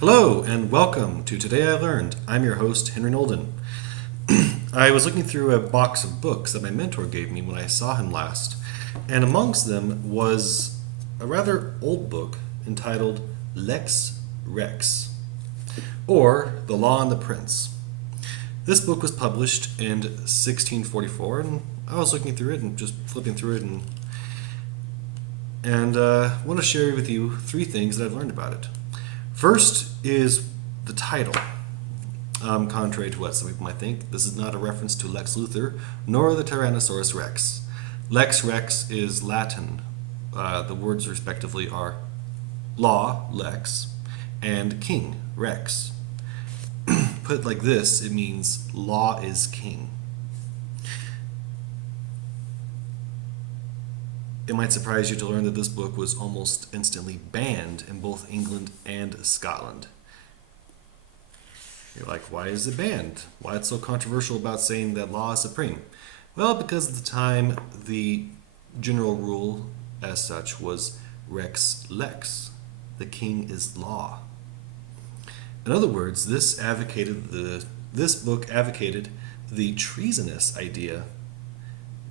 Hello and welcome to Today I Learned. I'm your host, Henry Nolden. I was looking through a box of books that my mentor gave me when I saw him last, and amongst them was a rather old book entitled Lex Rex, or The Law and the Prince. This book was published in 1644, and I was looking through it and just flipping through it and want to share with you three things that I've learned about it. First is the title. Contrary to what some people might think, this is not a reference to Lex Luthor nor the Tyrannosaurus Rex. Lex Rex is Latin. The words respectively are law, lex, and king, rex. Put like this, it means law is king. It might surprise you to learn that this book was almost instantly banned in both England and Scotland. You're like, why is it banned? Why it's so controversial about saying that law is supreme? Well, because at the time, the general rule as such was rex lex. The king is law. In other words, this book advocated the treasonous idea.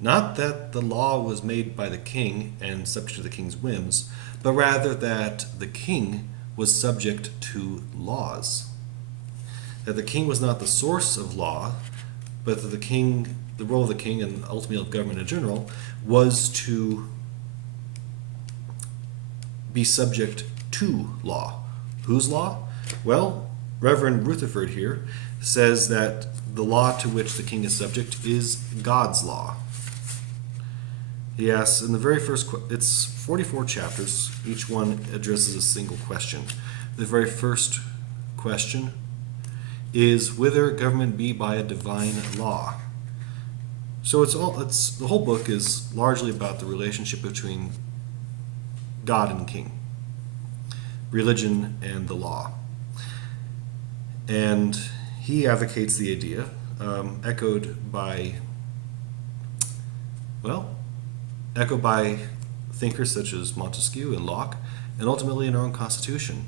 Not that the law was made by the king and subject to the king's whims, but rather that the king was subject to laws. That the king was not the source of law, but that the role of the king and ultimately of government in general was to be subject to law. Whose law? Well, Reverend Rutherford here says that the law to which the king is subject is God's law. Yes, in the very first, it's 44 chapters. Each one addresses a single question. The very first question is whether government be by a divine law. So the whole book is largely about the relationship between God and king, religion and the law. And he advocates the idea, echoed by thinkers such as Montesquieu and Locke, and ultimately in our own Constitution,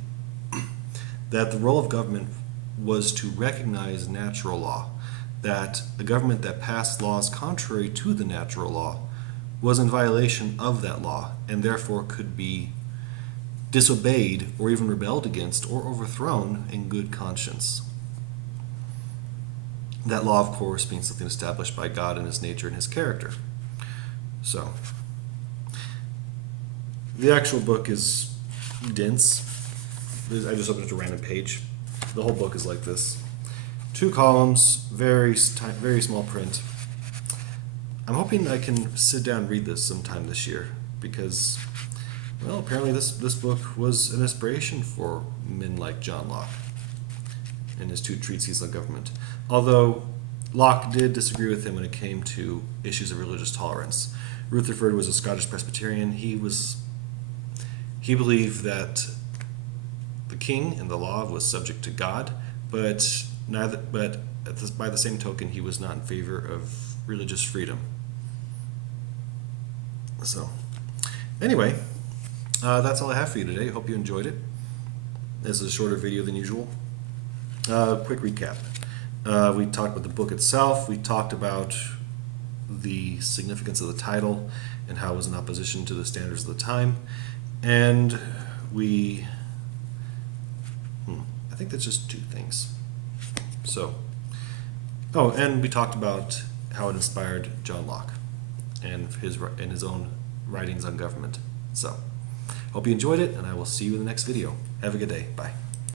that the role of government was to recognize natural law, that a government that passed laws contrary to the natural law was in violation of that law, and therefore could be disobeyed or even rebelled against or overthrown in good conscience. That law, of course, being something established by God in his nature and his character. So, the actual book is dense. I just opened a random page. The whole book is like this. 2 columns, very small print. I'm hoping I can sit down and read this sometime this year because, well, apparently this book was an inspiration for men like John Locke in his 2 treatises on government. Although Locke did disagree with him when it came to issues of religious tolerance. Rutherford was a Scottish Presbyterian. He believed that the king and the law was subject to God, but by the same token, he was not in favor of religious freedom. So, anyway, that's all I have for you today. Hope you enjoyed it. This is a shorter video than usual. Quick recap. We talked about the book itself. We talked about the significance of the title and how it was in opposition to the standards of the time. And I think that's just 2 things. So, and we talked about how it inspired John Locke and his own writings on government. So, hope you enjoyed it, and I will see you in the next video. Have a good day. Bye.